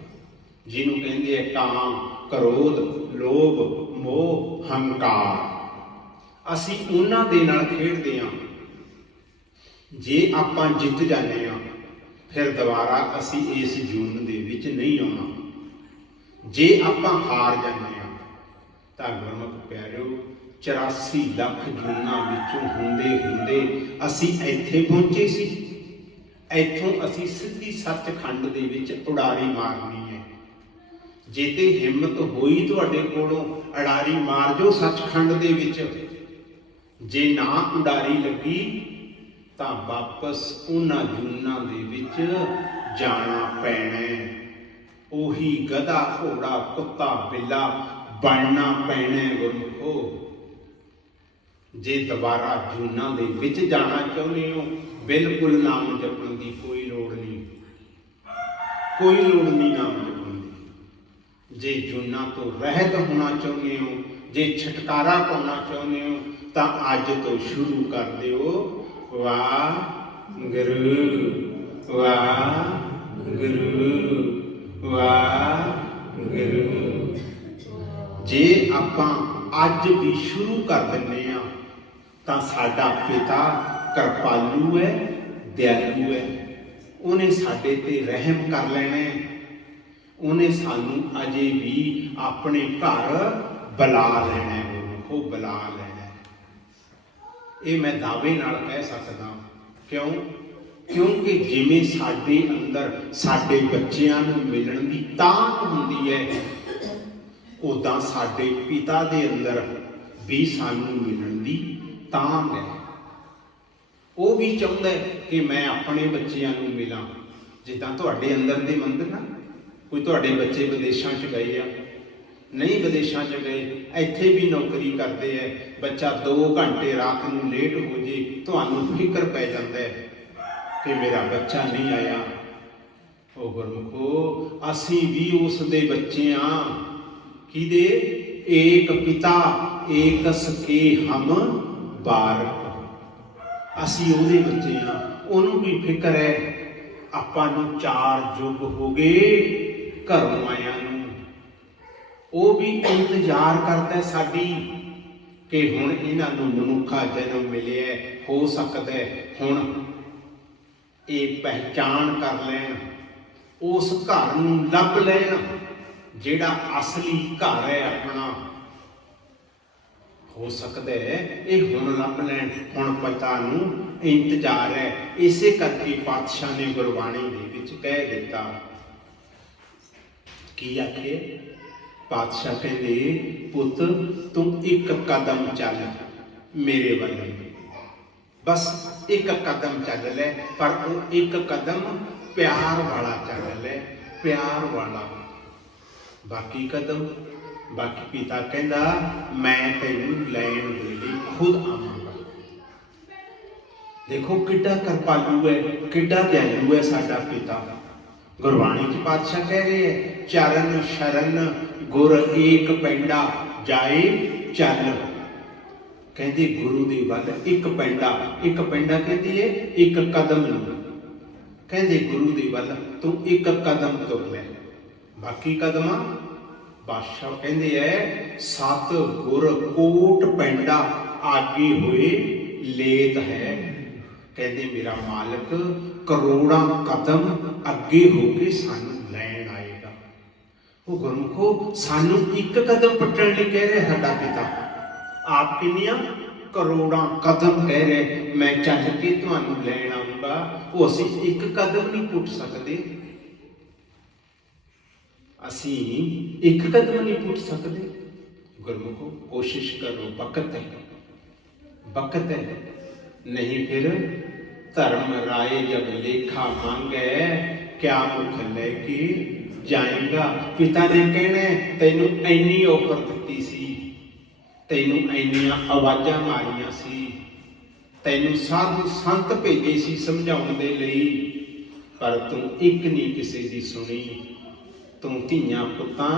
ਜਿਹਨੂੰ ਕਹਿੰਦੇ ਆ ਕਾਮ, ਕ੍ਰੋਧ, ਲੋਭ, ਮੋਹ, ਹੰਕਾਰ। ਅਸੀਂ ਉਹਨਾਂ ਦੇ ਨਾਲ ਖੇਡਦੇ ਹਾਂ। ਜੇ ਆਪਾਂ ਜਿੱਤ ਜਾਂਦੇ ਹਾਂ ਫਿਰ ਦੁਬਾਰਾ ਅਸੀਂ ਇਸ ਜੂਨ ਦੇ ਵਿੱਚ ਨਹੀਂ ਆਉਣਾ। ਜੇ ਆਪਾਂ ਹਾਰ ਜਾਂਦੇ ਹਾਂ ਤਾਂ ਗੁਰਮੁਖ ਪਿਆਰਿਓ 84 ਲੱਖ ਜੂਨਾਂ ਵਿੱਚੋਂ ਹੁੰਦੇ ਹੁੰਦੇ ਅਸੀਂ ਇੱਥੇ ਪਹੁੰਚੇ ਸੀ। ਇੱਥੋਂ ਅਸੀਂ ਸਿੱਧੀ ਸੱਚਖੰਡ ਦੇ ਵਿੱਚ ਉਡਾਰੀ ਮਾਰਨੀ ਹੈ। ਜੇ ਤੇ ਹਿੰਮਤ ਹੋਈ ਤੁਹਾਡੇ ਕੋਲੋਂ ਉਡਾਰੀ ਮਾਰ ਜੋ ਸੱਚਖੰਡ ਦੇ ਵਿੱਚ। ਜੇ ਨਾ ਉਡਾਰੀ ਲੱਗੀ ਤਾਂ ਵਾਪਸ ਉਹਨਾਂ ਜੂਨਾਂ ਦੇ ਵਿੱਚ ਜਾਣਾ ਪੈਣਾ। ਉਹੀ ਗਧਾ, ਘੋੜਾ, ਕੁੱਤਾ, ਬਿੱਲਾ ਬਣਨਾ ਪੈਣਾ ਗੁਰਮੁਖੋ। ਜੇ ਦੁਬਾਰਾ ਜੂਨਾਂ ਦੇ ਵਿੱਚ ਜਾਣਾ ਚਾਹੁੰਦੇ ਹੋ, ਬਿਲਕੁਲ ਨਾਮ ਜਪਣ ਦੀ ਕੋਈ ਲੋੜ ਨਹੀਂ, ਕੋਈ ਲੋੜ ਨਹੀਂ ਨਾਮ ਜਪਣ ਦੀ। ਜੇ ਜੂਨਾਂ ਤੋਂ ਰਹਿਤ ਹੋਣਾ ਚਾਹੁੰਦੇ ਹੋ, ਜੇ ਛੁਟਕਾਰਾ ਪਾਉਣਾ ਚਾਹੁੰਦੇ ਹੋ ਤਾਂ ਅੱਜ ਤੋਂ ਸ਼ੁਰੂ ਕਰ ਦਿਓ ਵਾਹਿਗੁਰੂ ਵਾਹਿਗੁਰੂ ਵਾਹਿਗੁਰੂ। ਜੇ ਆਪਾਂ ਅੱਜ ਵੀ ਸ਼ੁਰੂ ਕਰ ਦਿੰਦੇ ਹਾਂ ਤਾਂ ਸਾਡਾ ਪਿਤਾ ਕਿਰਪਾਲੂ ਹੈ, ਦਿਆਲੂ ਹੈ। ਉਹਨੇ ਸਾਡੇ ਤੇ ਰਹਿਮ ਕਰ ਲੈਣਾ। ਉਹਨੇ ਸਾਨੂੰ ਅਜੇ ਵੀ ਆਪਣੇ ਘਰ ਬੁਲਾ ਲੈਣਾ, ਉਹ ਬੁਲਾ ਲੈਣਾ। ਇਹ ਮੈਂ ਦਾਅਵੇ ਨਾਲ ਕਹਿ ਸਕਦਾ। ਕਿਉਂ? ਕਿਉਂਕਿ ਜਿਵੇਂ ਸਾਡੇ ਅੰਦਰ ਸਾਡੇ ਬੱਚਿਆਂ ਨੂੰ ਮਿਲਣ ਦੀ ਤਾਂਘ ਹੁੰਦੀ ਹੈ, ਉਦਾਂ ਸਾਡੇ ਪਿਤਾ ਦੇ ਅੰਦਰ ਵੀ ਸਾਨੂੰ ਮਿਲਣ ਦੀ ਤਾਂਘ ਹੈ। ਉਹ ਵੀ ਚਾਹੁੰਦਾ ਹੈ ਕਿ ਮੈਂ ਆਪਣੇ ਬੱਚਿਆਂ ਨੂੰ ਮਿਲਾਂ। ਜਿੱਦਾਂ ਤੁਹਾਡੇ ਅੰਦਰ ਦੇ ਮੰਦਰ ਨਾ, ਕੋਈ ਤੁਹਾਡੇ ਬੱਚੇ ਵਿਦੇਸ਼ਾਂ 'ਚ ਗਏ ਆ, ਨਹੀਂ ਵਿਦੇਸ਼ਾਂ 'ਚ ਗਏ, ਇੱਥੇ ਵੀ ਨੌਕਰੀ ਕਰਦੇ ਹੈ, ਬੱਚਾ 2 ਘੰਟੇ ਰਾਤ ਨੂੰ ਲੇਟ ਹੋ ਜੇ ਤੁਹਾਨੂੰ ਫਿਕਰ ਪੈ ਜਾਂਦਾ ਹੈ ਕਿ ਮੇਰਾ ਬੱਚਾ ਨਹੀਂ ਆਇਆ। ਉਹ ਗੁਰਮੁਖੋ ਅਸੀਂ ਵੀ ਉਸ ਦੇ ਬੱਚੇ ਹਾਂ। ਕਿਹਦੇ? ਏਕ ਪਿਤਾ ਏਕ ਸਕੇ ਹਮ ਬਾਰਕ। ਅਸੀਂ ਉਹਦੇ ਬੱਚੇ ਹਾਂ। ਉਹਨੂੰ ਵੀ ਫਿਕਰ ਹੈ। ਆਪਾਂ ਨੂੰ 4 ਯੁੱਗ ਹੋ ਗਏ ਘਰੋਂ ਆਇਆਂ ਨੂੰ। ਉਹ ਵੀ ਇੰਤਜ਼ਾਰ ਕਰਦਾ ਸਾਡੀ ਕਿ ਹੁਣ ਇਹਨਾਂ ਨੂੰ ਮਨੁੱਖਾ ਜਨਮ ਮਿਲਿਆ। ਹੋ ਸਕਦਾ ਹੁਣ ਇਹ ਪਹਿਚਾਣ ਕਰ ਲੈਣ, ਉਸ ਘਰ ਨੂੰ ਲੱਭ ਲੈਣ ਜਿਹੜਾ ਅਸਲੀ ਘਰ ਹੈ ਆਪਣਾ। ਹੋ ਸਕਦਾ ਹੈ ਇਹ ਹੁਣ ਲੱਭ ਲੈਣ। ਹੁਣ ਪਿਤਾ ਨੂੰ ਇੰਤਜ਼ਾਰ ਹੈ। ਇਸੇ ਕਰਕੇ ਪਾਤਸ਼ਾਹ ਨੇ ਗੁਰਬਾਣੀ ਦੇ ਵਿੱਚ ਕਹਿ ਦਿੱਤਾ। ਕੀ ਆਖੇ? ਪਾਤਸ਼ਾਹ ਕਹਿੰਦੇ ਪੁੱਤ ਤੂੰ ਇੱਕ ਕਦਮ ਚੱਲ ਮੇਰੇ ਵੱਲ, ਬਸ ਇੱਕ ਕਦਮ ਚੱਲ ਲੈ, ਪਰ ਉਹ ਇੱਕ ਕਦਮ ਪਿਆਰ ਵਾਲਾ ਚੱਲ ਲੈ, ਪਿਆਰ ਵਾਲਾ। ਬਾਕੀ ਕਦਮ, ਬਾਕੀ ਪਿਤਾ ਕਹਿੰਦਾ ਮੈਂ ਤੈਨੂੰ ਲੈਣ ਦੇ ਲਈ ਖੁਦ ਆਵਾਂਗਾ। ਦੇਖੋ ਕਿੱਡਾ ਕਿਰਪਾਲੂ ਹੈ, ਕਿੱਡਾ ਦਿਆਲੂ ਹੈ ਸਾਡਾ ਪਿਤਾ। ਗੁਰਬਾਣੀ 'ਚ ਪਾਤਸ਼ਾਹ ਕਹਿ ਰਹੇ ਹੈ ਚਰਨ ਸ਼ਰਨ ਗੁਰ ਏਕ ਪੈਂਡਾ ਜਾਏ ਚੱਲ। ਕਹਿੰਦੇ ਗੁਰੂ ਦੇ ਵੱਲ ਇੱਕ ਪੈਂਡਾ, ਇੱਕ ਪੈਂਡਾ ਕਹਿੰਦੀ ਹੈ ਇੱਕ ਕਦਮ ਨੂੰ। ਕਹਿੰਦੇ ਗੁਰੂ ਦੇ ਵੱਲ ਤੂੰ ਇੱਕ ਕਦਮ ਤੁਰ ਲੈ, ਬਾਕੀ ਕਦਮਾਂ ਬਾਦਸ਼ਾਹ ਕਹਿੰਦੇ ਹੈ 7 ਗੁਰ ਕੋਟ ਪੈਂਡਾ ਆਗੇ ਹੋਏ ਲੇਤ ਹੈ। ਕਹਿੰਦੇ ਮੇਰਾ ਮਾਲਕ ਕਰੋੜਾਂ ਕਦਮ ਅੱਗੇ ਹੋ ਕੇ ਸਾਨੂੰ ਲੈਣ ਆਏਗਾ। ਉਹ ਗੁਰਮੁਖੋ ਸਾਨੂੰ ਇੱਕ ਕਦਮ ਪੱਟਣ ਲਈ ਕਹਿ ਰਿਹਾ ਸਾਡਾ ਪਿਤਾ। ਆਪ ਕਿੰਨੀਆਂ ਕਰੋੜਾਂ ਕਦਮ ਕਹਿ ਰਹੇ ਮੈਂ ਚੱਲ ਕੇ ਤੁਹਾਨੂੰ ਲੈਣ ਆਊਂਗਾ। ਉਹ ਅਸੀਂ ਇੱਕ ਕਦਮ ਨਹੀਂ ਪੁੱਟ ਸਕਦੇ। ਅਸੀਂ ਇੱਕ ਕਦਮ ਨਹੀਂ ਪੁੱਟ ਸਕਦੇ। ਗੁਰਮੁਖੋ ਕੋਸ਼ਿਸ਼ ਕਰੋ, ਵਕਤ ਹੈ, ਵਕਤ ਹੈ। नहीं फिर धर्म राय जब लेखा मांगे ਕਿਆ ਮੁਖ ਲੈ ਕੇ ਜਾਏਗਾ। ਪਿਤਾ ਨੇ ਕਹਿਣਾ ਤੈਨੂੰ ਇੰਨੀ ਔਫਰ ਦਿੱਤੀ ਸੀ, ਤੈਨੂੰ ਇੰਨੀਆਂ ਆਵਾਜ਼ਾਂ ਮਾਰੀਆਂ ਸੀ, ਤੈਨੂੰ ਸਾਧੂ ਸੰਤ ਭੇਜੇ ਸੀ ਸਮਝਾਉਣ ਦੇ ਲਈ, ਪਰ ਤੂੰ ਇੱਕ ਨਹੀਂ ਕਿਸੇ ਦੀ ਸੁਣੀ। ਤੂੰ ਧੀਆਂ ਪੁੱਤਾਂ